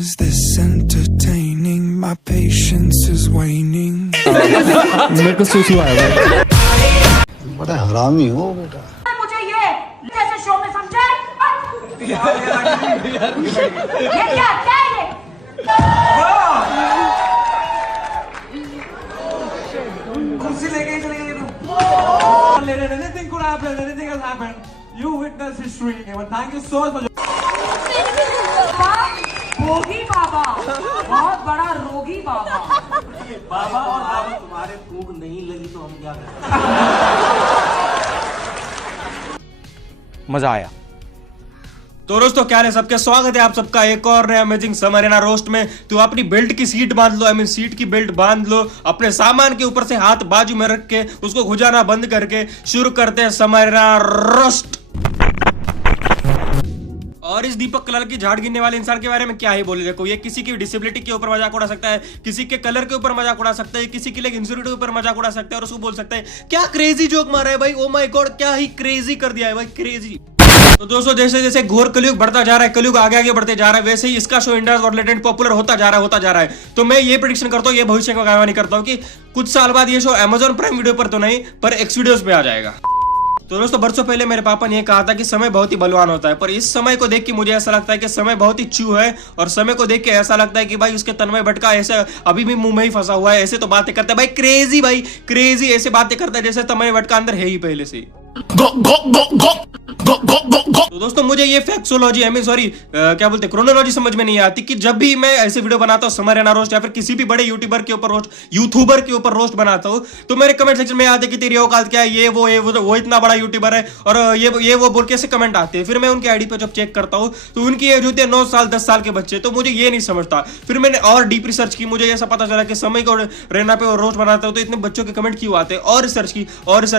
Is this entertaining? My patience is waning. मेरे को सुसु आया भाई। बड़ा हरामी हो बेटा। मुझे ये जैसे शो में समझा ये क्या है ये? कुर्सी लेके चले गए तुम। Anything could happen, anything has happened. You witnessed history. Thank you so much. रोगी बाबा, बहुत बड़ा रोगी बाबा। बाबा और बाबा तुम्हारे भूख नहीं लगी तो हम क्या करें? मजा आया। तो दोस्तों क्या है सबके स्वागत है आप सबका एक और नया अमेजिंग समर एना रोस्ट में। तो अपनी बेल्ट की सीट बांध लो, सीट की बेल्ट बांध लो, अपने सामान के ऊपर से हाथ बाजू में रख के उसको घुजाना बंद करके शुरू करते हैं समर एना रोस्ट। और इस दीपक कलर की झाड़ गिनने वाले इंसान के बारे में क्या ही बोले। देखो ये किसी की डिसेबिलिटी के ऊपर मजाक उड़ा सकता है, किसी के कलर के ऊपर मजाक उड़ा सकता है, किसी के लिए इंसिक्योरिटी के ऊपर मजाक उड़ा सकता है और उसको बोल सकता है क्या क्रेजी जोक मारा है भाई, ओ माय गॉड क्या ही क्रेजी कर दिया है भाई, क्रेजी। तो दोस्तों जैसे जैसे घोर कलयुग बढ़ता जा रहा है, कलयुग आगे आगे बढ़ते जा रहा है, वैसे ही इसका शो इंडिया और लेटेंट पॉपुलर होता जा रहा है। तो मैं ये प्रेडिक्शन करता हूँ, ये भविष्य का गवाही करता हूँ कि कुछ साल बाद ये शो Amazon प्राइम वीडियो पर तो नहीं पर एक्स वीडियोस पे आ जाएगा। तो दोस्तों बरसों पहले मेरे पापा ने कहा था कि समय बहुत ही बलवान होता है, पर इस समय को देख के मुझे ऐसा लगता है कि समय बहुत ही चू है और समय को देख के ऐसा लगता है कि भाई उसके तन्मय भटका ऐसे अभी भी मुंह में ही फंसा हुआ है, ऐसे तो बातें करता है भाई क्रेजी ऐसे बातें करता है जैसे तन्मय भटका अंदर है ही पहले से। तो दोस्तों मुझे ये फैक्सोलॉजी क्या बोलते हैं क्रोनोलॉजी समझ में नहीं आती कि जब भी मैं ऐसे वीडियो बनाता हूँ समर एना रोस्ट या फिर किसी भी बड़े यूट्यूबर के ऊपर रोस्ट बनाता हूँ तो मेरे कमेंट सेक्शन में आते कि तेरी औकात क्या है, ये वो इतना बड़ा यूट्यूबर है और ये वो बोल के ऐसे कमेंट आते हैं। फिर मैं उनकी आईडी पे जब चेक करता हूँ तो उनकी एज होती है 9 साल 10 साल के बच्चे। तो मुझे ये नहीं समझता। फिर मैंने और डीप रिसर्च की, मुझे ऐसा पता चला कि समय को रहना पे रोस्ट बनाता हूँ तो इतने बच्चों के कमेंट क्यों आते हैं। और रिसर्च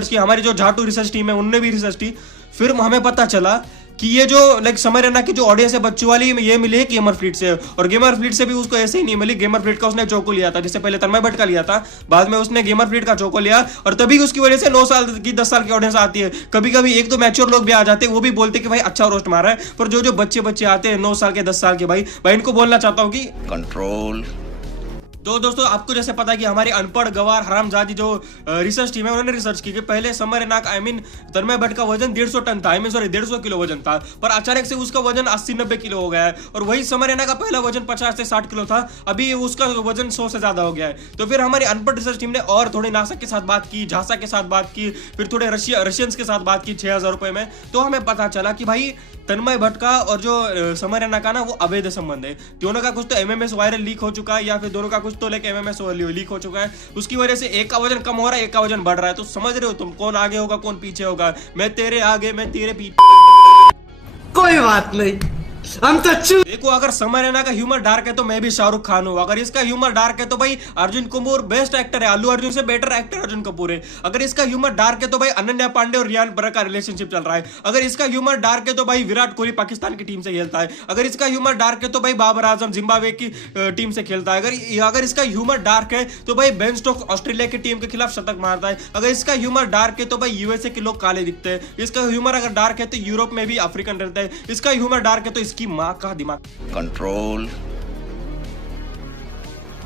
की हमारी जो झाटू रिसर्च टीम है उनने भी रिसर्च की। फिर हमें पता चला कि ये जो समर एना की जो ऑडियंस है बच्चों वाली ये मिली है गेमर फ्लीट से, और गेमर फ्लीट से भी उसको ऐसे ही नहीं मिली। गेमर फ्लीट का उसने चोको लिया था, जिससे पहले तन्मय भट्ट का लिया था, बाद में उसने गेमर फ्लीट का चोको लिया और तभी उसकी वजह से 9 साल की 10 साल की ऑडियंस आती है। कभी कभी एक तो मैच्योर लोग भी आ जाते हैं, वो भी बोलते कि भाई अच्छा रोस्ट मारा है, पर जो बच्चे आते हैं 9 साल के 10 साल के भाई इनको बोलना चाहता हूँ कि कंट्रोल। तो दोस्तों आपको जैसे पता है कि हमारी अनपढ़ गवार हरामजादी जो रिसर्च टीम है उन्होंने रिसर्च की कि पहले समर एना तन्मय भट्ट का वजन 150 टन था, 150 किलो वजन था, पर अचानक से उसका वजन 80-90 किलो हो गया है। और वही समर एना का पहला वजन 50 से 60 किलो था, अभी उसका वजन 100 से ज्यादा हो गया है। तो फिर हमारी अनपढ़ रिसर्च टीम ने और थोड़ी नासा के साथ बात की, झांसा के साथ बात की, फिर थोड़े रशियंस के साथ बात की 6000 रुपए में। तो हमें पता चला कि भाई तन्मय भट्ट का और जो समर एना का ना वो अवैध संबंध है। दोनों का कुछ तो MMS वायरल लीक हो चुका है या फिर दोनों का कुछ तो लेके MMS लीक हो चुका है। उसकी वजह से एक का वजन कम हो रहा है, एक का वजन बढ़ रहा है। तो समझ रहे हो तुम कौन आगे होगा कौन पीछे होगा। मैं तेरे आगे मैं तेरे पीछे, कोई बात नहीं हम तो देखो अगर समर एना का ह्यूमर डार्क है तो मैं भी शाहरुख खान हूं, अगर इसका ह्यूमर डार्क है तो भाई अर्जुन कपूर बेस्ट एक्टर है, अल्लू अर्जुन से बेटर एक्टर अर्जुन कपूर है। अगर इसका ह्यूमर डार्क है तो भाई अनन्या पांडे और रियान पराग का रिलेशनशिप चल रहा है। अगर इसका ह्यूमर डार्क है तो भाई विराट कोहली पाकिस्तान की टीम से खेलता है। अगर इसका ह्यूमर डार्क है तो भाई बाबर आजम जिम्बाब्वे की टीम से खेलता है। अगर इसका ह्यूमर डार्क है तो भाई बेन स्टोक्स ऑस्ट्रेलिया की टीम के खिलाफ शतक मारता है। अगर इसका ह्यूमर डार्क है तो भाई USA के लोग काले दिखते हैं। इसका ह्यूमर अगर डार्क है तो यूरोप में भी अफ्रीकन रहता है। इसका ह्यूमर डार्क है तो इसकी माँ का दिमाग कंट्रोल।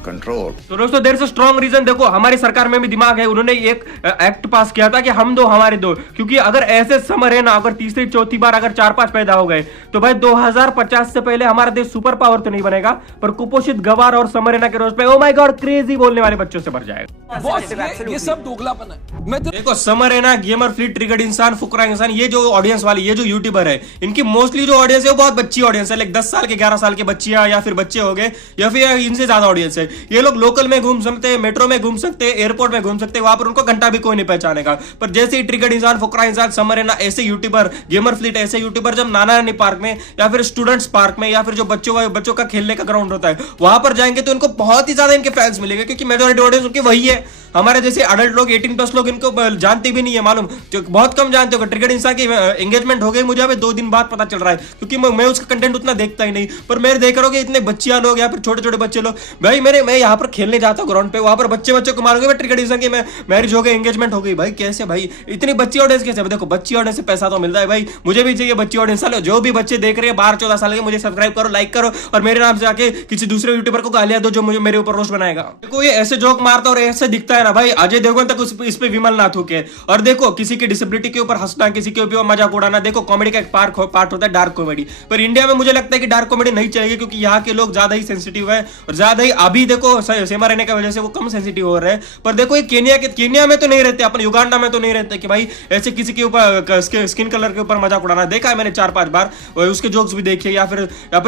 तो दोस्तों there is a strong reason. देखो हमारी सरकार में भी दिमाग है, उन्होंने एक एक्ट पास किया था कि हम दो हमारे दो, क्योंकि अगर ऐसे समर है ना अगर तीसरी चौथी बार अगर 4-5 पैदा हो गए तो भाई 2050 से पहले हमारा देश सुपर पावर तो नहीं बनेगा पर कुपोषित गवार और समर एना के रोज पे ओ माय गॉड क्रेजी बोलने वाले बच्चों से भर जाएगा। बॉस ये सब दोगलापन है। देखो समर एना गेमर फ्लीट ट्रिगर्ड इंसान फुकरा इंसान ये जो ऑडियंस वाली ये जो यूट्यूबर है इनकी मोस्टली जो ऑडियंस है वो बहुत बच्ची ऑडियंस है, लाइक 10 साल के 11 साल के बच्चियां या फिर बच्चे हो गए या फिर इनसे ज्यादा ऑडियंस है। ये लोग लोकल में घूम सकते हैं, मेट्रो में घूम सकते हैं, एयरपोर्ट में घूम सकते हैं, वहां पर उनको घंटा भी कोई नहीं पहचानेगा। पर जैसे ही ट्रिगर्ड इंसान फुकरा इंसान समर एना ऐसे यूट्यूबर गेमर फ्लीट ऐसे यूट्यूबर जब नाना नानी पार्क में या फिर स्टूडेंट्स पार्क में या फिर जो बच्चों का खेलने का ग्राउंड होता है वहां पर जाएंगे तो उनको बहुत ही ज्यादा इनके फैंस मिलेंगे, क्योंकि मेजॉरिटी ऑडियंस उनकी वही है। हमारे जैसे अडल्ट लोग 18+ लोग इनको जानते भी नहीं है, मालूम, जो बहुत कम जानते हो। ट्रिगर्ड इंसान की एंगेजमेंट हो गई मुझे अभी 2 दिन बाद पता चल रहा है, क्योंकि मैं उसका कंटेंट उतना देखता ही नहीं। पर मैं देख रहा हूँ कि इतने बच्चियां लोग या फिर छोटे छोटे बच्चे लोग, भाई मैं यहाँ पर खेलने जाता हूँ ग्राउंड पे, वहां पर बच्चे को मारोगे, ट्रिगर्ड इंसान की मैरिज हो गई, एंगेजमेंट हो गई। भाई कैसे भाई इतनी बच्ची ऑडियंस कैसे? देखो बच्ची ऑडियंस से पैसा तो मिलता है भाई, मुझे भी चाहिए बच्ची ऑडियंस। जो भी बच्चे देख रहे हैं 12-14 साल के, मुझे सब्सक्राइब करो, लाइक करो, और मेरे नाम से आके किसी दूसरे यूट्यूबर को गालियां दो जो मुझे मेरे ऊपर रोस्ट बनाएगा। देखो ये ऐसे जोक मारता और ऐसे दिखता है ना भाई, अजय देवगन तक इस पे विमल ना थूके। और देखो किसी की डिसेबिलिटी के ऊपर हंसना, किसी के ऊपर मजाक उड़ाना, देखो कॉमेडी का एक पार्ट होता है डार्क कॉमेडी। पर इंडिया में मुझे लगता है कि डार्क कॉमेडी नहीं चलेगी, क्योंकि यहाँ के लोग ज्यादा ही सेंसिटिव है और ज्यादा ही, अभी देखो सेमा रहने की वजह से वो कम सेंसिटिव हो रहे हैं। पर देखो ये केनिया में तो नहीं रहते, अपन युगांडा में तो नहीं रहते कि भाई ऐसे किसी के ऊपर स्किन कलर के ऊपर मजाक उड़ाना। देखा है मैंने 4-5 बार, उसके जोक्स भी देखे। या फिर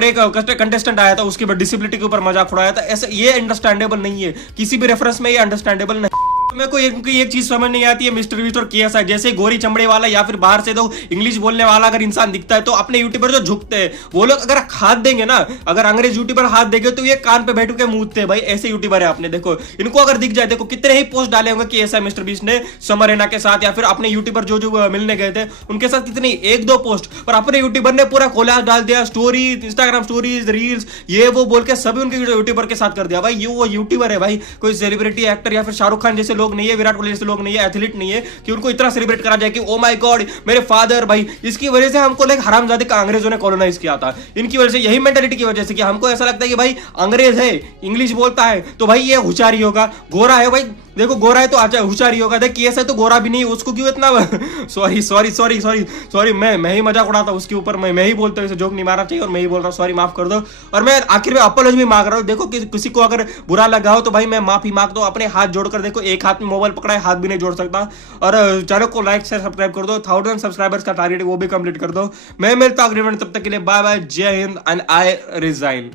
एक कंटेस्टेंट आया था, उसके डिसेबिलिटी के ऊपर मजाक उड़ाया था। ऐसे ये अंडरस्टैंडेबल नहीं है, किसी भी रेफरेंस में ये अंडरस्टैंडेबल नहीं। मेरे को एक चीज समझ नहीं आती है, मिस्टर बीस्ट और केएसआई जैसे गोरी चमड़े वाला या फिर बाहर से तो इंग्लिश बोलने वाला अगर इंसान दिखता है, तो अपने यूट्यूबर जो झुकते हैं वो लोग अगर हाथ देंगे ना, अगर अंग्रेज यूट्यूबर हाथ देंगे तो ये कान पे बैठ के मूदते हैं। भाई ऐसे यूट्यूबर है आपने, देखो इनको अगर दिख जाए, देखो कितने ही पोस्ट डाले होंगे केएसआई मिस्टर बीस्ट ने समर रैना के साथ, या फिर अपने यूट्यूबर जो मिलने गए थे उनके साथ, कितनी 1-2 पोस्ट। पर अपने यूट्यूबर ने पूरा कोलाज डाल दिया, स्टोरी, इंस्टाग्राम स्टोरीज, रील्स, ये वो बोल के सभी उनके यूट्यूबर के साथ कर दिया। भाई ये वो यूट्यूबर है भाई, कोई सेलिब्रिटी एक्टर या फिर शाहरुख खान जैसे लोग नहीं है, विराट कोहली जैसे लोग नहीं है, एथलीट नहीं है कि उनको इतना सेलिब्रेट करा जाए कि ओ माय गॉड मेरे फादर। भाई इसकी वजह से हमको लाइक हरामजादे का अंग्रेजों ने कॉलोनाइज किया था, इनकी वजह से, यही मेंटालिटी की वजह से कि हमको ऐसा लगता है कि भाई अंग्रेज है, इंग्लिश बोलता है तो भाई ये होशियारी होगा, गोरा है भाई, देखो गोरा है तो अच्छा होशियारी होगा, देख केएसआई तो गोरा भी नहीं, उसको क्यों इतना सॉरी मैं ही मजाक उड़ाता उसके ऊपर, मैं ही बोलता हूँ, जोक नहीं मारना चाहिए और मैं ही बोल रहा हूँ, सॉरी माफ कर दो। और मैं आखिर में अपॉलॉजी भी मांग रहा हूँ। देखो किसी को अगर बुरा लगा हो तो भाई मैं माफी मांग दो, अपने हाथ जोड़कर। देखो एक हाथ में मोबाइल पकड़ा है, हाथ भी नहीं जोड़ सकता। और चैनल को लाइक शेयर सब्सक्राइब कर दो, 1000 सब्सक्राइबर्स का टारगेट है वो भी कंप्लीट कर दो। मैं मिलता हूं अगले वीडियो में, तब तक के लिए बाय बाय, जय हिंद एंड आई रिजाइन।